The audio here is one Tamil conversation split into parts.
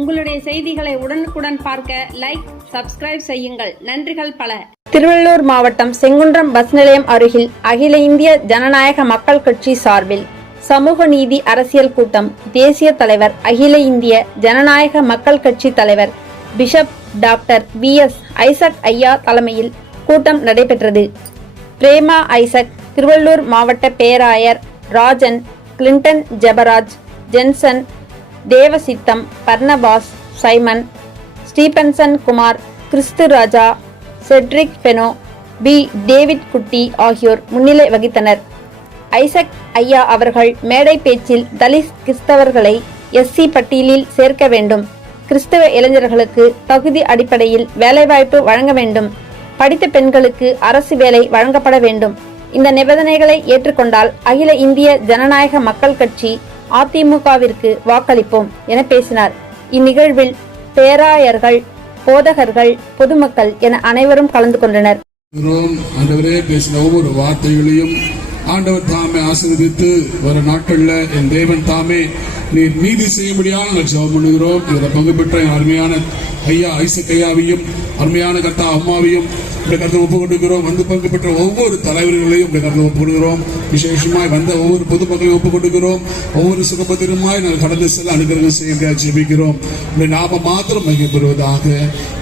உங்களுடைய செய்திகளை உடனுக்குடன் பார்க்க லைக், சப்ஸ்கிரைப் செய்யுங்கள். நன்றிகள் பல. திருவள்ளூர் மாவட்டம் செங்குன்றம் பஸ் நிலையம் அருகில் அகில இந்திய ஜனநாயக மக்கள் கட்சி சார்பில் சமூக நீதி அரசியல் கூட்டம் தேசிய தலைவர், அகில இந்திய ஜனநாயக மக்கள் கட்சி தலைவர் பிஷப் டாக்டர் VS ஐசக் ஐயா தலைமையில் கூட்டம் நடைபெற்றது. பிரேமா ஐசக், திருவள்ளூர் மாவட்ட பேராயர் Rajan, Clinton Jebaraj, Jensen, Devasitham, Barnabas, Simon, Stephenson Kumar, Christu Raja, Cedric Beno, David Kutty ஆகியோர் முன்னிலை வகித்தனர். ஐசக் ஐயா அவர்கள் மேடை பேச்சில் தலித் கிறிஸ்தவர்களை SC பட்டியலில் சேர்க்க வேண்டும், கிறிஸ்தவ இளைஞர்களுக்கு தகுதி அடிப்படையில் வேலைவாய்ப்பு வழங்க வேண்டும், படித்த பெண்களுக்கு அரசு வேலை வழங்கப்பட வேண்டும், இந்த நிபந்தனைகளை ஏற்றுக்கொண்டால் அகில இந்திய ஜனநாயக மக்கள் கட்சி அதிமுகவிற்கு வாக்களிப்போம் என பேசினார். இந்நிகழ்வில் பேராயர்கள், போதகர்கள், பொதுமக்கள் என அனைவரும் கலந்து கொண்டனர். ஆண்டவரே, பேசின ஒவ்வொரு வார்த்தைகளையும் ஆண்டவர் தாமே ஆசீர்வதித்து வர நாட்கள்ல என் தேவன் தாமே நீர் நீதி செய்ய முடியாது நாங்கள் ஜெபம் பண்ணுகிறோம். இதில் பங்கு பெற்ற அருமையான ஐயா ஐசக் ஐயாவையும் அருமையான கத்தா அம்மாவையும் கருத்து ஒப்புக் கொண்டிருக்கிறோம். வந்து பங்கு பெற்ற ஒவ்வொரு தலைவர்களையும் கருத்து ஒப்புக் கொள்கிறோம். விசேஷமாய் வந்த ஒவ்வொரு பொதுமக்களையும் ஒப்புக் கொண்டிருக்கிறோம். ஒவ்வொரு சுகபத்திரமாய் நாங்கள் கடந்து செல்ல அனுகிரகம் செய்ய ஜெபிக்கிறோம். நாம மாத்திரம் மகிழ்பெறுவதாக.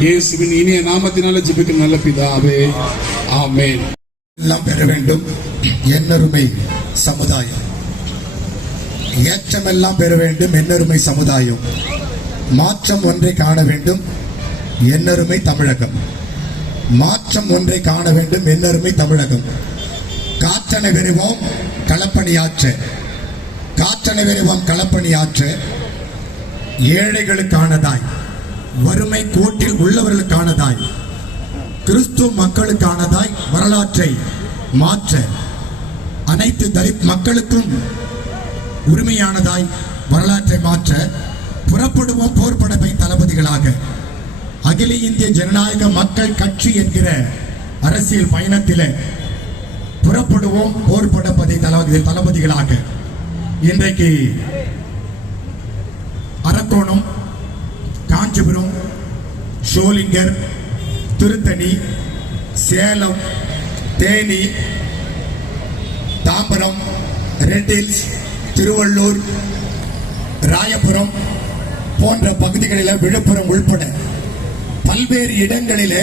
இயேசுவின் இனிய நாமத்தினால ஜெபிக்கும் நல்ல பிதாவே, ஆமென். எல்லாம் பெற வேண்டும். என்னருமை சமுதாயம், ஏற்றமெல்லாம் பெற வேண்டும். என்னருமை சமுதாயம், மாற்றம் ஒன்றை காண வேண்டும். என்னருமை தமிழகம், மாற்றம் ஒன்றை காண வேண்டும். என்னருமை தமிழகம். காற்றனை விரைவோம் களப்பணியாற்ற, காற்றனை விரைவோம் களப்பணியாற்ற, ஏழைகளுக்கானதாய், வறுமை கோட்டில் உள்ளவர்களுக்கானதாய், கிறிஸ்துவ மக்களுக்கானதாய் வரலாற்றை மாற்ற, அனைத்து தலித் மக்களுக்கும் உரிமையானதாய் வரலாற்றை மாற்ற புறப்படுவோம் போர்படை தளபதிகளாக. அகில இந்திய ஜனநாயக மக்கள் கட்சி என்கிற அரசியல் பயணத்தில் புறப்படுவோம் போர்படை தளபதிகளாக. இன்றைக்கு அரக்கோணம், காஞ்சிபுரம், ஷோலிங்கர், திருத்தணி, சேலம், தேனி, தாம்பரம், ரெட் ஹில்ஸ், திருவள்ளூர், ராயபுரம் போன்ற பகுதிகளில், விழுப்புரம் உள்பட பல்வேறு இடங்களிலே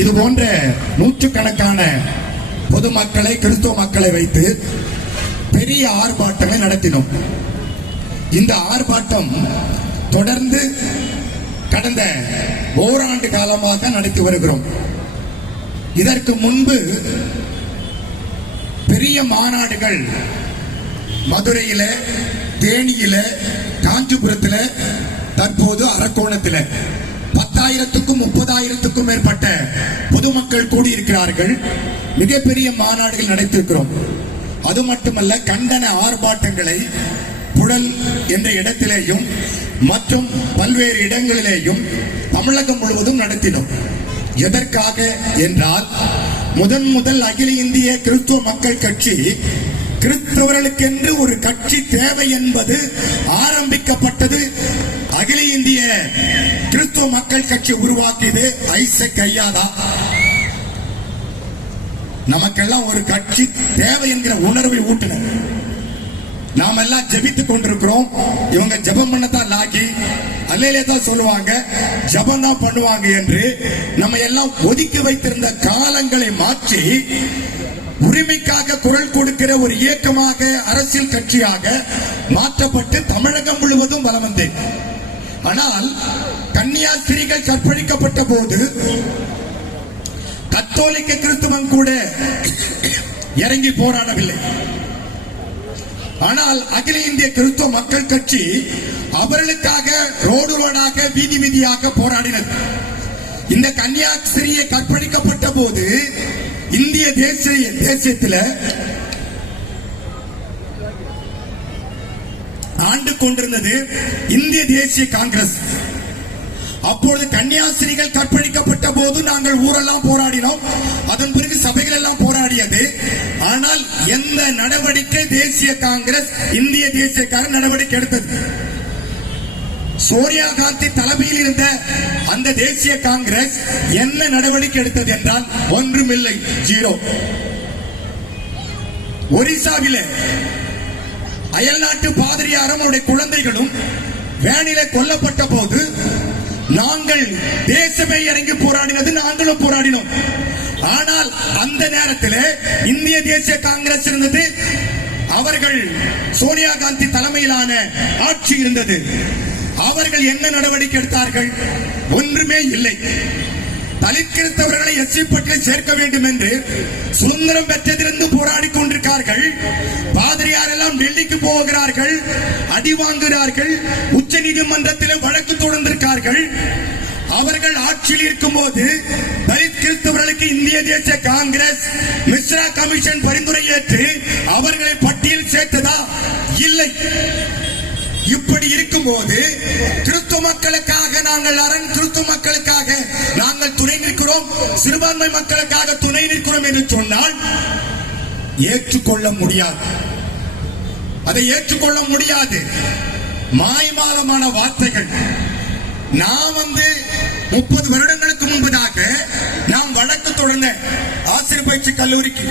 இது போன்ற நூற்றுக்கணக்கான பொதுமக்களை, கிறிஸ்துவ மக்களை வைத்து பெரிய ஆர்ப்பாட்டங்களை நடத்தினோம். இந்த ஆர்ப்பாட்டம் தொடர்ந்து கடந்த ஓராண்டு காலமாக நடத்தி வருகிறோம். இதற்கு முன்பு பெரிய மாநாடுகள் மதுரையில, தேனியில, காஞ்சிபுரத்தில், தற்போது அரக்கோணத்தில் 10,000க்கும் 30,000க்கும் மேற்பட்ட பொதுமக்கள் கூடியிருக்கிறார்கள். மிகப்பெரிய மாநாடுகள் நடத்தியிருக்கிறோம். அது மட்டுமல்ல, கண்டன ஆர்ப்பாட்டங்களை புழல் என்ற இடத்திலேயும் மற்றும் பல்வேறு இடங்களிலேயும் தமிழகம் முழுவதும் நடத்தினோம். எதற்காக என்றால், முதல் அகில இந்திய கிறிஸ்துவ மக்கள் கட்சி, கிறிஸ்தவர்களுக்கென்று ஒரு கட்சி தேவை என்பது ஆரம்பிக்கப்பட்டது. அகில இந்திய கிறிஸ்துவ மக்கள் கட்சி உருவாக்கியது ஐசக் ஐயா தான். நமக்கெல்லாம் ஒரு கட்சி தேவை என்கிற உணர்வை ஊட்டினர். நாம எல்லாம் ஜெபித்துக் கொண்டிருக்கிறோம். இவங்க ஜெபம் பண்ணத்தான் லாகி, அல்லையிலே தான் சொல்லுவாங்க, ஜெபம் தான் பண்ணுவாங்க என்று நம்ம எல்லாம் ஒதுக்கி வைத்திருந்த காலங்களை மாற்றி உரிமைக்காக குரல் கொடுக்கிற ஒரு இயக்கமாக, அரசியல் கட்சியாக மாற்றப்பட்டு தமிழகம் முழுவதும் வலம் வந்தேன். ஆனால் கன்னியாஸ்திரிகள் கற்பழிக்கப்பட்ட போது கத்தோலிக்க கிறிஸ்துவன் கூட இறங்கி போராடவில்லை. ஆனால் அகில இந்திய கிறிஸ்துவ மக்கள் கட்சி அவர்களுக்காக ரோடாக, வீதியாக போராடினது. இந்த கன்னியாஸ்திரியை கற்பழிக்கப்பட்ட போது இந்திய தேசியத்தில் ஆண்டு கொண்டிருந்தது இந்திய தேசிய காங்கிரஸ். அப்பொழுது கன்னியாஸ்திரிகள் கற்பழிக்கப்பட்ட போது நாங்கள் ஊரெல்லாம் போராடினோம். அதன் பிறகு சபைகள் எல்லாம் போராடியது. ஆனால் எந்த நடவடிக்கை தேசிய காங்கிரஸ், இந்திய தேசிய காங்கிரஸ் நடவடிக்கை எடுத்தது? சோனியா காந்தி தலைமையில் இருந்த அந்த தேசிய காங்கிரஸ் என்ன நடவடிக்கை எடுத்தது என்றால் ஒன்றுமில்லை, ஜீரோ. ஒரிசாவிலே அயல்நாட்டு பாதிரியாரும் அவருடைய குழந்தைகளும் வேனிலே கொல்லப்பட்ட போது நாங்கள் தேசமே இறங்கி போராடினது, நாங்களும் போராடினோம். ஆனால் அந்த நேரத்தில் இந்திய தேசிய காங்கிரஸ் இருந்தது, அவர்கள் சோனியா காந்தி தலைமையிலான ஆட்சி இருந்தது. அவர்கள் என்ன நடவடிக்கை எடுத்தார்கள்? ஒன்றுமே இல்லை. தலித் கிறிஸ்தவர்களை எஸ்சி பட்டியலில் சேர்க்க வேண்டும் என்று சுதந்திரம் பெற்றதிலிருந்து போராடி கொண்டிருக்கிறார்கள். பாதிரியார் எல்லாம் டெல்லிக்கு போகிறார்கள், அடி வாங்குகிறார்கள், உச்ச நீதிமன்றத்தில் வழக்கு தொடர்ந்திருக்கிறார்கள். அவர்கள் ஆட்சியில் இருக்கும் போது தலித் கிறிஸ்தவர்களுக்கு இந்திய தேசிய காங்கிரஸ் மிஸ்ரா கமிஷன் பரிந்துரை ஏற்று அவர்களை பட்டியல் சேர்த்ததா? இல்லை. இப்படி இருக்கும்போது கிறிஸ்துவ மக்களுக்காக நாங்கள் அரண், கிறிஸ்துவ மக்களுக்காக நாங்கள் துணை நிற்கிறோம், சிறுபான்மை மக்களுக்காக துணை நிற்கிறோம் என்று சொன்னால் ஏற்றுக்கொள்ள முடியாது. அதை ஏற்றுக்கொள்ள முடியாது. மாய்மாலமான வார்த்தைகள். நான் 30 வருடங்களுக்கு முன்பதாக நாம் வழக்கு தொடர்ந்த ஆசிரியர் பயிற்சி கல்லூரிக்கு.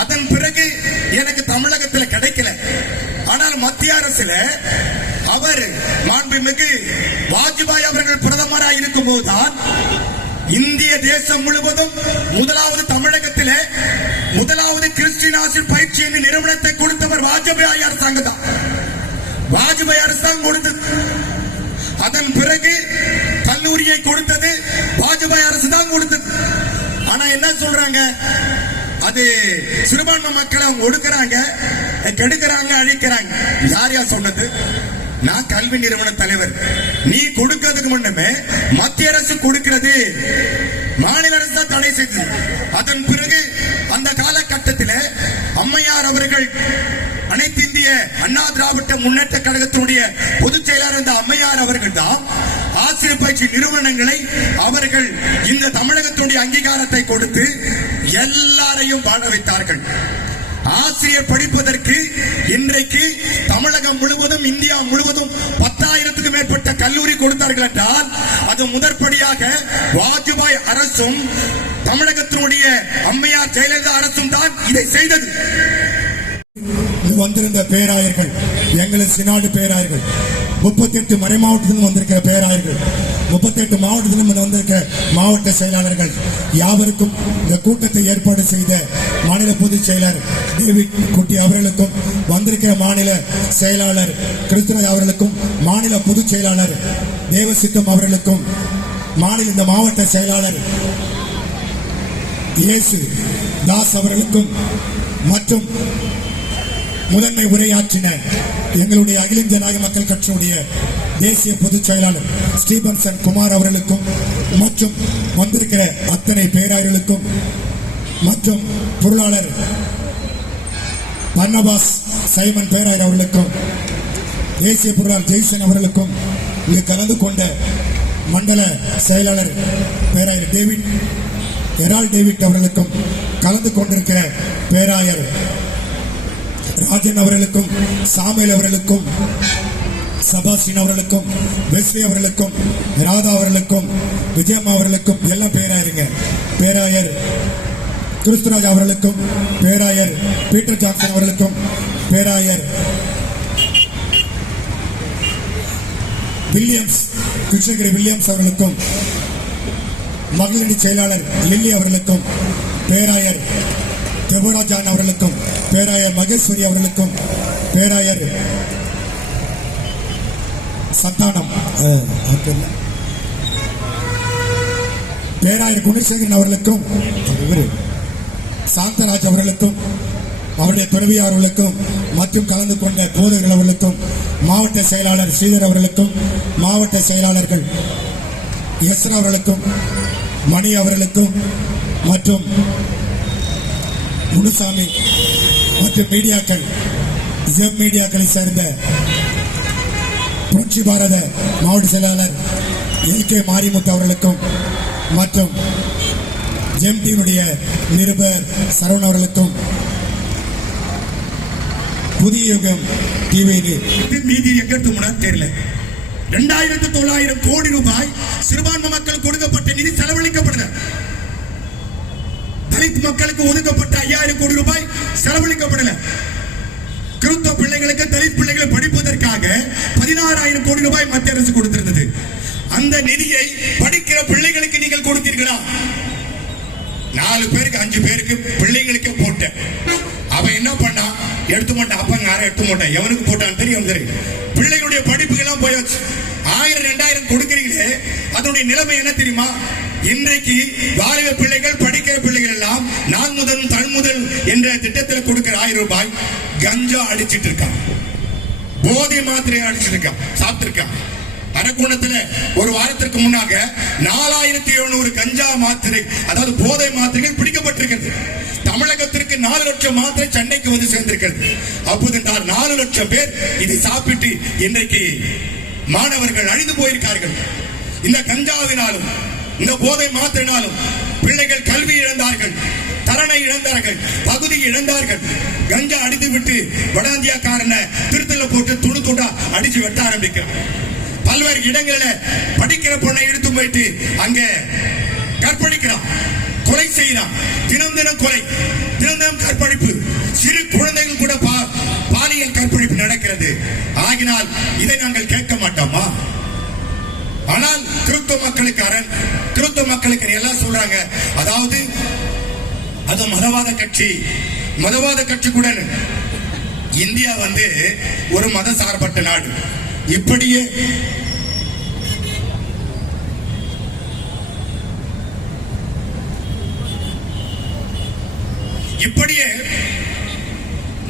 அதன் பிறகு எனக்கு தமிழகத்தில் கிடைக்கல. ஆனால் மத்திய அரசுல அவர் மாண்புமிகு வாஜ்பாய் அவர்கள் பிரதமராக இருக்கும் போதுதான் இந்திய தேசம் முழுவதும் முதலாவது தமிழகத்திலே முதலாவது கிறிஸ்டியன் ஆசிரியர் பயிற்சி என்ற நிறுவனத்தை கொடுத்தவர் வாஜ்பாய் அரசாங்கம் தான். வாஜ்பாய் அரசாங்கம் கொடுத்தது. அதன் பிறகு கல்லூரியை கொடுத்தது வாஜ்பாய் அரசு தான் கொடுத்தது. ஆனா என்ன சொல்றாங்க? அது சிறுபான்மை மக்களை அவங்க ஒடுக்குறாங்க, கெடுக்கிறாங்க, அழிக்கிறாங்க. யார் யார் சொன்னது? நான் கல்வி நிறுவன தலைவர். நீ கொடுக்கிறதுக்கு முன்னமே மத்திய அரசு கொடுக்கிறது, மாநில அரசு தான் தடை செய்தது. அதன் பிறகு அந்த காலகட்டத்தில் அம்மையார் அவர்கள் அனைத்து இந்திய அண்ணா திராவிட முன்னேற்ற கழகத்தினுடைய பொதுச் செயலாளர் இருந்த அம்மையார் அவர்கள் தான் ஆசிரியர் பயிற்சி நிறுவனங்களை அவர்கள் இந்த தமிழகத்தினுடைய அங்கீகாரத்தை கொடுத்து எல்லாரையும் வாழ வைத்தார்கள். ஆசிரியர் படிப்பதற்கு இன்றைக்கு தமிழகம் முழுவதும், இந்தியா முழுவதும் 10,000க்கும் மேற்பட்ட கல்லூரி கொடுத்தார்கள் என்றால் அது முதற்படியாக வாஜ்பாய் அரசும் தமிழகத்தினுடைய அம்மையார் ஜெயலலிதா அரசும் தான் இதை செய்தது. வந்திருந்த பேராயர்கள், எங்களது சினாடு பேராயர்கள், 38 மறை மாவட்டத்திலும் வந்திருக்கிற பேராயர்கள், 38 மாவட்டத்திலும் வந்திருக்கிற மாவட்ட செயலாளர்கள் யாவருக்கும் இந்த கூட்டத்தை ஏற்பாடு செய்த மாநில பொதுச் செயலர் டேவிட் குட்டி அவர்களுக்கும், வந்திருக்கிற மாநில செயலாளர் கிறிஸ்துராஜ் அவர்களுக்கும், மாநில பொதுச் செயலாளர் தேவசித்தம் அவர்களுக்கும், இந்த மாவட்ட செயலாளர் இயேசு தாஸ் அவர்களுக்கும் மற்றும் முதன்மை உரையாற்றின எங்களுடைய அகில இந்திய நாயக மக்கள் கட்சியுடைய தேசிய பொதுச் செயலாளர் ஸ்டீபன்சன் குமார் அவர்களுக்கும் மற்றும் வந்திருக்கிற அத்தனை பேராயர்களுக்கும் மற்றும் பொருளாளர் பர்னபாஸ் சைமன் பேராயர் அவர்களுக்கும் தேசிய பொருளாளர் ஜெய்சன் அவர்களுக்கும் இங்கு கலந்து கொண்ட மண்டல செயலாளர் பேராயர் டேவிட் அவர்களுக்கும் கலந்து கொண்டிருக்கிற பேராயர் ராஜன் அவர்களுக்கும், சாமுவேல் அவர்களுக்கும், சபாசின் அவர்களுக்கும், வெஸ்லி அவர்களுக்கும், ராதா அவர்களுக்கும், விஜயம்மா அவர்களுக்கும் எல்லாம் பேராயருங்க. பேராயர் கிறிஸ்துராஜ் அவர்களுக்கும், பேராயர் பீட்டர் ஜாக்சன் அவர்களுக்கும், பேராயர் கிருஷ்ணகிரி வில்லியம்ஸ் அவர்களுக்கும், மகளிரணி செயலாளர் லில்லி அவர்களுக்கும், பேராயர் தேவராஜான் அவர்களுக்கும், பேராயர் மகேஸ்வரி அவர்களுக்கும், பேராயர் சந்தானம், பேராயர் குணசேகரன் அவர்களுக்கும், சாந்தராஜ் அவர்களுக்கும், அவருடைய துறவியார்களுக்கும் மற்றும் கலந்து கொண்ட போதகர்கள் அவர்களுக்கும், மாவட்ட செயலாளர் ஸ்ரீதர் அவர்களுக்கும், மாவட்ட செயலாளர்கள் எஸ்ரா அவர்களுக்கும், மணி அவர்களுக்கும் மற்றும் முனுசாமி மற்றும் மீடியாக்கள், ஜெம் மீடியாக்களை சேர்ந்த புரட்சி பாரத மாவட்ட செயலாளர் எல்கே மாரிமுத்து அவர்களுக்கும் மற்றும் ஜெம் டீமுடைய நிருபர் சரவணன் அவர்களுக்கும், புதிய யுகம் டிவி மீதி எங்க தெரியல. 2900 கோடி ரூபாய் சிறுபான்மை மக்களுக்கு கொடுக்கப்பட்ட நிதி செலவழிக்கப்படல. தலித் மக்களுக்கு ஒதுக்கப்பட்ட 5000 கோடி ரூபாய் செலவழிக்கப்படல. கிறிஸ்தவ பிள்ளைகளுக்கு தலித் பிள்ளைகளை படிப்பதற்காக 16000 கோடி ரூபாய் மத்திய அரசு கொடுத்திருந்தது. அந்த நிதியை படிக்கிற பிள்ளைகளுக்கு நீங்கள் கொடுத்தீர்களா? 4 பேருக்கு 5 பேருக்கு பிள்ளைகளுக்கு போட்ட அவன் என்ன பண்ணா? எடுத்து மாட்டான். அப்ப யாரும் எடுத்து மாட்டான். எவனுக்கு போட்டான்னு தெரியும். பிள்ளைகளுடைய படிப்புக்கு எல்லாம் போயாச்சு. 1000 2000 கொடுக்கிறீங்களே, அதனுடைய நிலைமை என்ன தெரியுமா? இன்றைக்கு வாலிப பிள்ளைகள் படிக்கிற பிள்ளைகள் எல்லாம் நான் முதல் தன் முதல் என்ற திட்டத்தில் கொடுக்கிற 1000 ரூபாய் கஞ்சா அடிச்சிட்டு இருக்கான், போதை மாத்திரை அடிச்சிட்டு இருக்கான், சாப்பிட்டிருக்கான். அரக்கோணத்துல ஒரு வாரத்திற்கு முன்னாக 4700 கஞ்சா மாத்திரை, அதாவது போதை மாத்திரைகள் பிடிக்கப்பட்டிருக்கிறது. தமிழகத்திற்கு 4 லட்சம் மாத்திரை சென்னைக்கு வந்து சேர்ந்திருக்கிறது. அப்போது 4 லட்சம் பேர் இதை சாப்பிட்டு இன்றைக்கு மாணவர்கள் அழிந்து போயிருக்கார்கள். இந்த கஞ்சாவினாலும் இந்த போதை மாத்திரையினாலும் பிள்ளைகள் கல்வி இழந்தார்கள், தரணை இழந்தார்கள், பகுதி இழந்தார்கள். கஞ்சா அடித்து விட்டு வடாந்தியாக்காரன திருத்தல போட்டு துணு துண்டா அடிச்சு வெட்ட ஆரம்பிக்கிறான். பல்வேறு இடங்களில் படிக்கிற பொண்ணை எடுத்து போயிட்டு அங்க கற்பழிக்கிறான், கொலை செய்யறான். தினம் தினம் கொலை, தினம் தினம் கற்பழிப்பு, சிறு குழந்தைகள் கூட பாலியல் கற்பழிப்பு நடக்கிறது. ஆகினால் இதை நாங்கள் கேட்க மாட்டோமா? ஆனால் கிறிஸ்தவ மக்களுக்கு கிறிஸ்தவ மக்களுக்கு எல்லாம் சொல்றாங்க, அதாவது அது மதவாத கட்சி கூட. இந்தியா வந்து ஒரு மத சார்பற்ற நாடு. இப்படியே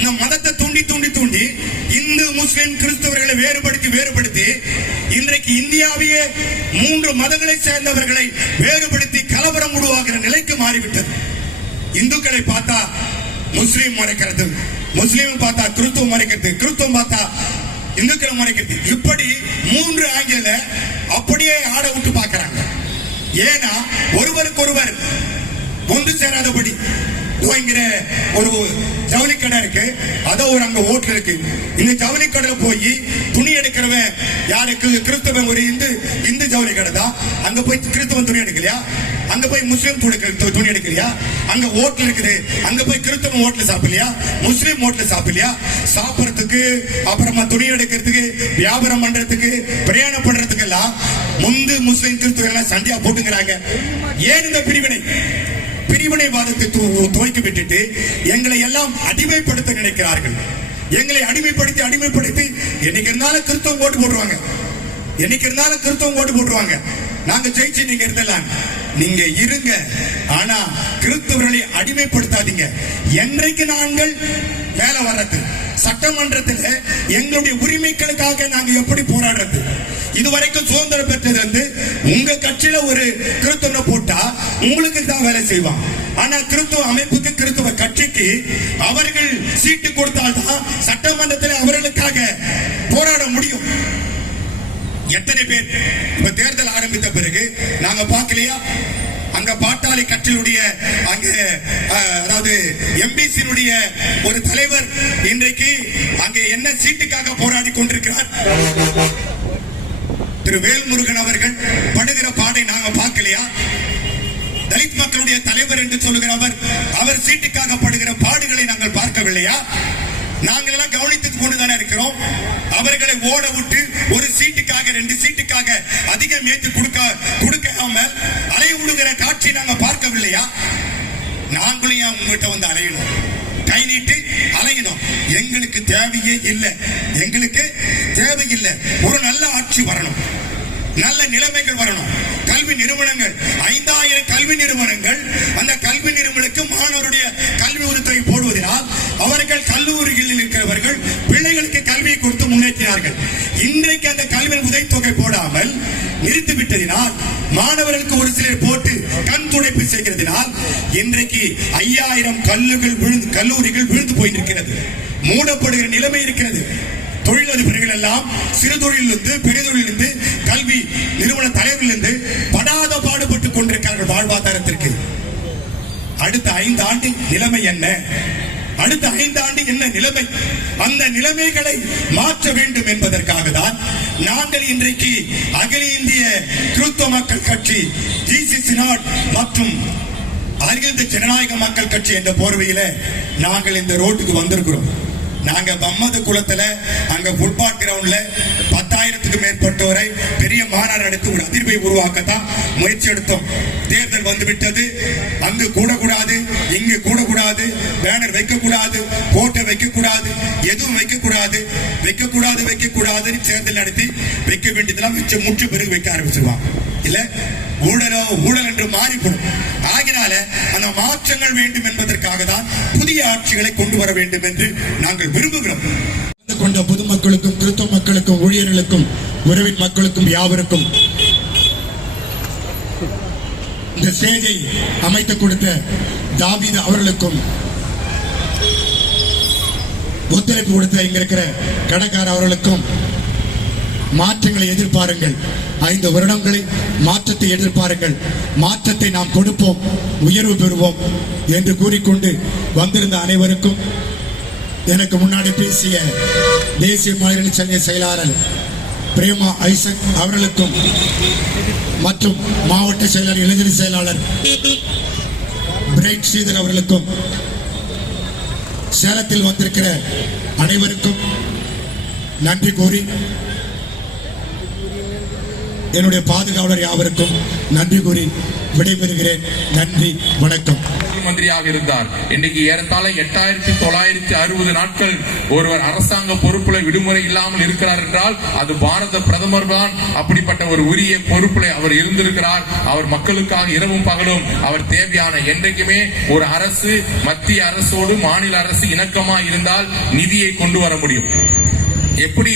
இந்த மதத்தை தூண்டி இந்து முஸ்லிம் கிறிஸ்தவர்களை வேறுபடுத்தி இன்றைக்கு இந்தியாவையே 3 மதங்களை சேர்ந்தவர்களை வேறுபடுத்தி கலவரம் உருவாகிற நிலைக்கு மாறிவிட்டது. இந்துக்களை பார்த்தா முஸ்லீம் மறைக்கிறது, முஸ்லீம் பார்த்தா கிறிஸ்துவம் மறைக்கிறது, கிறிஸ்துவம் பார்த்தா இந்துக்களை மறைக்கிறது. இப்படி 3 ஆங்கில அப்படியே ஆட விட்டு பார்க்கிறாங்க. ஏன்னா ஒருவருக்கொருவர் ஒன்று சேராதபடி. இங்கிற ஒரு ஜவுளி கடை இருக்கு, அதோ ஒரு அங்க ஓட்டல் இருக்கு. இந்த ஜவுளி கடை போய் துணி எடுக்கிறவன் யாருக்கு? கிறிஸ்தவன். ஒரு இந்து ஜவுளி கடை தான். அங்க போய் கிறிஸ்தவன் துணி எடுக்கலையா? அங்க போய் முஸ்லீம் துணி எடுக்கலையா? அங்க ஓட்டல் இருக்குது, அங்க போய் கிறிஸ்தவன் ஓட்டல் சாப்பிடலையா? முஸ்லீம் ஓட்டல் சாப்பிடலையா? சாப்பிடறதுக்கு, அப்புறமா துணி எடுக்கிறதுக்கு, வியாபாரம் பண்றதுக்கு, பிரயாணம் பண்றதுக்கு எல்லாம் முஸ்லீம் கிறிஸ்தவன் எல்லாம் சண்டையா போட்டுக்கிறாங்க. ஏன் இந்த பிரிவினைவாதத்தை துவைக்க விட்டுட்டு எங்களை எல்லாம் அடிமைப்படுத்த நினைக்கிறார்கள். எங்களை அடிமைப்படுத்தி என்னைக்கு இருந்தாலும் கிறிஸ்தவம் ஓட்டு போட்டுருவாங்க. நாங்க ஜெயிச்சு நீங்க இருந்தலாம், நீங்க இருங்க. ஆனா கிறிஸ்தவர்களை அடிமைப்படுத்தாதீங்க. என்றைக்கு நாங்கள் மேல வர்றது? சட்டமன்றத்தில் எங்களுடைய உரிமைகளுக்காக நாங்க எப்படி போராடுறது? இதுவரைக்கும் சுதந்திரம் பெற்றது வந்து உங்க கட்சியில ஒரு கிறிஸ்தவனை போட்டா உங்களுக்கு தான் வேலை செய்வான். ஆனா கிறிஸ்தவ அமைப்புக்கு, கிறிஸ்தவ கட்சிக்கு அவர்கள் சீட்டு கொடுத்தால்தான் சட்டமன்றத்தில் அவர்களுக்காக போராட முடியும். எத்தனை பேர் இப்ப தேர்தல் ஆரம்பித்த பிறகு நாங்க பார்க்கலையா? அங்க பாட்டாளி கட்சியுடைய அதாவது எம்பிசியினுடைய ஒரு தலைவர் இன்றைக்கு அங்கே என்ன சீட்டுக்காக போராடி கொண்டிருக்கிறார்? திரு வேல்முருகன் அவர்கள் படுகிற பாடை நாங்க பார்க்கலையா? தலித் மக்களுடைய தலைவர் என்று சொல்லுகிறவர், அவர் சீட்டுக்காக படுகிற பாடுகளை நாங்கள் பார்க்கவில்லையா? நாங்கள் எல்லாம் கவனித்துக் கொண்டுதானே இருக்கிறோம். அவர்களை ஓட விட்டு ஒரு சீட்டுக்காக 2 சீட்டுக்காக அதிகம் ஏற்று கொடுக்காம அலைய விடுகிற காட்சி நாங்க பார்க்கவில்லையா? நாங்களும் ஏன் உங்ககிட்ட வந்து அலையணும்? கை நீட்டு அலையணும். எங்களுக்கு தேவையே இல்லை. ஒரு நல்ல ஆட்சி வரணும், நல்ல நிலைமைகள் வரணும். கல்வி நிறுவனங்கள் 5000 கல்வி நிறுவனங்கள், அந்த கல்வி நிறுவனங்களுக்கு மாணவருடைய கல்வி உதவித்தொகை போடுவதனால் அவர்கள் கல்லூரிகளில் இருக்கிறவர்கள் பிள்ளைகளுக்கு கல்வியை கொடுத்து முன்னேற்றினார்கள். இன்றைக்கு அந்த கல்வி உதவித்தொகை போடாமல் நிறுத்திவிட்டதினால், மாணவர்களுக்கு ஒரு சிலர் போட்டு கண் துடைப்பு செய்கிறதினால் இன்றைக்கு 5000 கல்லூரிகள் விழுந்து போயிருக்கிறது, மூடப்படுகிற நிலைமை இருக்கிறது. தொழிலதிபர்கள் எல்லாம் சிறு தொழிலிருந்து பெரிய தொழிலிருந்து கல்வி நிறுவன தலைவர்களிருந்து படாத பாடுபட்டுக் கொண்டிருக்கிறார்கள் வாழ்வாதாரத்திற்கு. அடுத்த 5 ஆண்டு நிலைமை என்ன? அந்த நிலைமைகளை மாற்ற வேண்டும் என்பதற்காக தான் நாங்கள் இன்றைக்கு அகில இந்திய கிறிஸ்தவ மக்கள் கட்சி ஜீசஸ் நாட் மற்றும் அகில இந்திய ஜனநாயக மக்கள் கட்சி என்ற போர்வையில நாங்கள் இந்த ரோட்டுக்கு வந்திருக்கிறோம். நாங்க பம்மது குளத்துல அங்க ஃபுட்பால் கிரவுண்ட்ல 10,000க்கு மேற்பட்டோரை பெரிய மாநாடு நடத்தி ஒரு அதிர்வை உருவாக்கத்தான் முயற்சி எடுத்தோம். தேர்தல் வந்துவிட்டது, அங்கு கூடக்கூடாது, இங்கு கூடக்கூடாது, பேனர் வைக்கக்கூடாது, கோட்டை வைக்கக்கூடாது, எதுவும் வைக்கக்கூடாது தேர்தல் நடத்தி வைக்க வேண்டியதெல்லாம் வச்சு முற்று பிறகு வைக்க ஆரம்பிச்சிருவாங்க. இல்ல ஊழல் என்று மாறிப்படும். ஆகினால அந்த மாற்றங்கள் வேண்டும் என்பதற்காக தான் புதிய ஆட்சிகளை கொண்டு வர வேண்டும் என்று நாங்கள் விரும்புகிறோம். கொண்ட பொதுமக்களுக்கும் கிறிஸ்தவ மக்களுக்கும் ஊழியர்களுக்கும் உறவின் மக்களுக்கும் யாவருக்கும் இந்த ஸ்டேஜை அமைத்து கொடுத்த தாவீது அவர்களுக்கும் ஒத்துழைப்பு கொடுத்த இங்க இருக்கிற கடைக்கார அவர்களுக்கும் மாற்றங்களை எதிர்பாருங்கள். 5 வருடங்களை மாற்றத்தை எதிர்பாருங்கள். மாற்றத்தை நாம் கொடுப்போம், உயர்வு பெறுவோம் என்று கூறிக்கொண்டு வந்திருந்த அனைவருக்கும், எனக்கு முன்னாடி பேசிய தேசிய மகளிர் சங்க செயலாளர் பிரேமா ஐசக் அவர்களுக்கும் மற்றும் மாவட்ட செயலாளர் இளைஞர் செயலாளர் பிரைட் ஸ்ரீதர் அவர்களுக்கும், சேலத்தில் வந்திருக்கிற அனைவருக்கும் நன்றி கூறி, என்னுடைய பாதுகாவலர் யாவருக்கும் நன்றி கூறி விடைபெறுகிறேன். நன்றி, வணக்கம். மந்திரியாக இருந்தார். இன்றைக்கு ஏறத்தாழ 8,960 நாட்கள் ஒருவர் அரசாங்க பொறுப்புல விடுமுறை இல்லாமல் இருக்கிறார் என்றால் அது பாரத பிரதமர் தான். அப்படிப்பட்ட ஒரு உரிய பொறுப்புல அவர் இருந்திருக்கிறார். அவர் மக்களுக்காக இரவும் பகலும் அவர் தேவையான, என்றைக்குமே ஒரு அரசு மத்திய அரசோடு மாநில அரசு இணக்கமா இருந்தால் நிதியை கொண்டு வர முடியும். எப்படி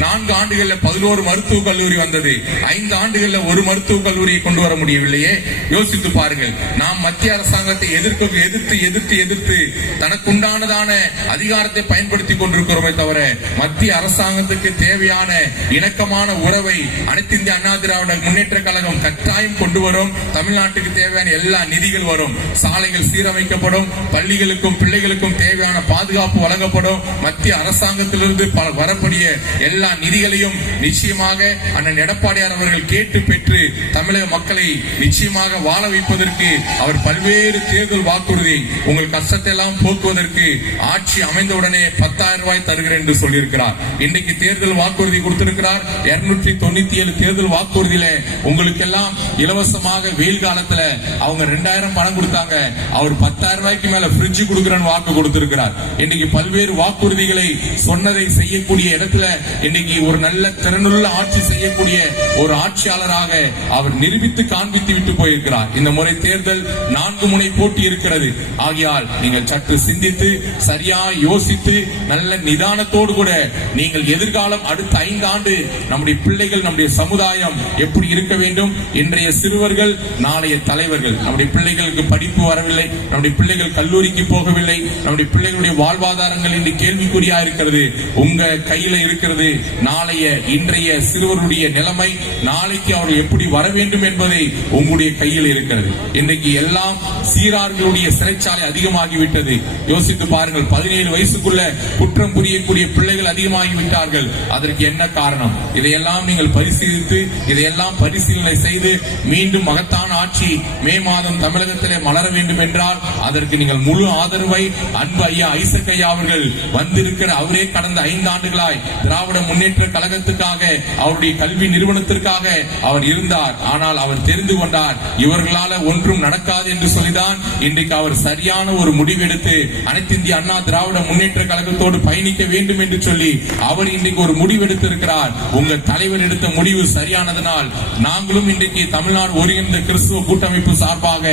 4 ஆண்டுகள்ல 11 மருத்துவக் கல்லூரி வந்தது, 5 ஆண்டுகள்ல ஒரு மருத்துவக் கல்லூரியை கொண்டு வர முடியவில்லையே? யோசித்து பாருங்கள். நாம் மத்திய அரசாங்கத்தை எதிர்த்து தனக்குண்டானதான அதிகாரத்தை பயன்படுத்தி கொண்டிருக்கிறோமே தவிர மத்திய அரசாங்கத்துக்கு தேவையான இணக்கமான உறவை அனைத்து இந்திய அண்ணா திராவிட முன்னேற்ற கழகம் கட்டாயம் கொண்டு வரும். தமிழ்நாட்டுக்கு தேவையான எல்லா நிதிகள் வரும், சாலைகள் சீரமைக்கப்படும், பள்ளிகளுக்கும் பிள்ளைகளுக்கும் தேவையான பாதுகாப்பு வழங்கப்படும். மத்திய அரசாங்கத்திலிருந்து வரக்கூடிய எல்லா நிதிகளையும் நிச்சயமாக அண்ணன் எடப்பாடியார் அவர்கள் கேட்டு பெற்று தமிழக மக்களை நிச்சயமாக வாழ வைப்பதற்கு அவர் பல்வேறு தேர்தல் வாக்குறுதி, உங்கள் கஷ்டத்தை எல்லாம் போக்குவதற்கு ஆட்சி அமைந்தவுடனே 10,000 ரூபாய் தருகிறேன் என்று சொல்லியிருக்கிறார். இன்றைக்கு தேர்தல் வாக்குறுதி கொடுத்திருக்கிறார். 297 தேர்தல் வாக்குறுதியில உங்களுக்கு எல்லாம் இலவசமாக வெயில் காலத்துல அவங்க 2,000 பணம் கொடுத்தாங்க. அவர் 10,000 ரூபாய்க்கு மேல பிரிட்ஜ் கொடுக்கிறேன்னு வாக்கு கொடுத்திருக்கிறார். இன்னைக்கு பல்வேறு வாக்குறுதிகளை சொன்னதை செய்யக்கூடிய இடத்துல இன்னைக்கு ஒரு நல்ல திறனுள்ள ஆட்சி செய்யக்கூடிய ஒரு ஆட்சியாளராக அவர் நிரூபித்து காண்பித்து விட்டு போயிருக்கிறார். இந்த முறை தேர்தல் 4 முனை போட்டி இருக்கிறது. ஆகையால் நீங்கள் சற்று சிந்தித்து சரியா யோசித்து நல்ல நிதானத்தோடு கூட நீங்கள் எதிர்காலம் அடுத்த 5 ஆண்டு நம்முடைய பிள்ளைகள், நம்முடைய சமுதாயம் எப்படி இருக்க வேண்டும், இன்றைய சிறுவர்கள் நாளைய தலைவர்கள், நம்முடைய பிள்ளைகளுக்கு படிப்பு வரவில்லை, நம்முடைய பிள்ளைகள் கல்லூரிக்கு போகவில்லை, நம்முடைய பிள்ளைகளுடைய வாழ்வாதாரங்கள் இன்று கேள்விக்குறியா இருக்கிறது. உங்க கையில இருக்கிறது. நாளைய இன்றைய சிறுவருடைய நிலைமை, நாளைக்கு அவர்கள் எப்படி வர வேண்டும் என்பதை உங்களுடைய கையில் இருக்கிறது. இன்றைக்கு எல்லாம் சீரார்களுடைய சிறைச்சாலை அதிகமாகிவிட்டது. யோசித்து பாருங்கள், 17 வயசுக்குள்ள குற்றம் புரியக்கூடிய பிள்ளைகள் அதிகமாகிவிட்டார்கள். அதற்கு என்ன காரணம்? இதையெல்லாம் நீங்கள் பரிசீலித்து இதையெல்லாம் பரிசீலனை செய்து மீண்டும் மகத்தான ஆட்சி மே மாதம் தமிழகத்திலே மலர வேண்டும் என்றால் அதற்கு நீங்கள் முழு ஆதரவை அன்பு ஐயா ஐசக் ஐயா அவர்கள் வந்திருக்கிற, அவரே கடந்த 5 ஆண்டுகளாய் திராவிட முன்னேற்ற கழகத்துக்காக, அவருடைய கல்வி நிறுவனத்திற்காக அவர் இருந்தார். ஆனால் அவர் தெரிந்து கொண்டார் இவர்களால ஒன்றும் நடக்காது என்று சொல்லிதான் இன்றைக்கு அவர் சரியான ஒரு முடிவெடுத்து அனைத்து இந்திய அண்ணா திராவிட முன்னேற்ற கழகத்தோடு பயணிக்க வேண்டும் என்று சொல்லி அவர் இன்றைக்கு ஒரு முடிவெடுத்திருக்கிறார். உங்க தலைவர் எடுத்த முடிவு சரியானதனால் நாங்களும் இன்றைக்கு தமிழ்நாடு ஒருங்கிணைந்த கிறிஸ்துவ கூட்டமைப்பு சார்பாக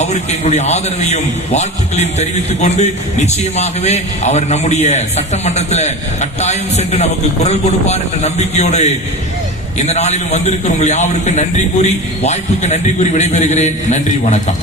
அவருக்கு எங்களுடைய ஆதரவையும் வாழ்த்துக்களையும் தெரிவித்துக் கொண்டு நிச்சயமாகவே அவர் நம்முடைய சட்டமன்றத்தில் கட்டாயம் சென்று நமக்கு குரல் கொடுப்பார் என்ற நம்பிக்கையோடு இந்த நாளிலும் வந்திருக்கிற உங்கள் யாவருக்கும் நன்றி கூறி, வாய்ப்புக்கு நன்றி கூறி விடைபெறுகிறேன். நன்றி, வணக்கம்.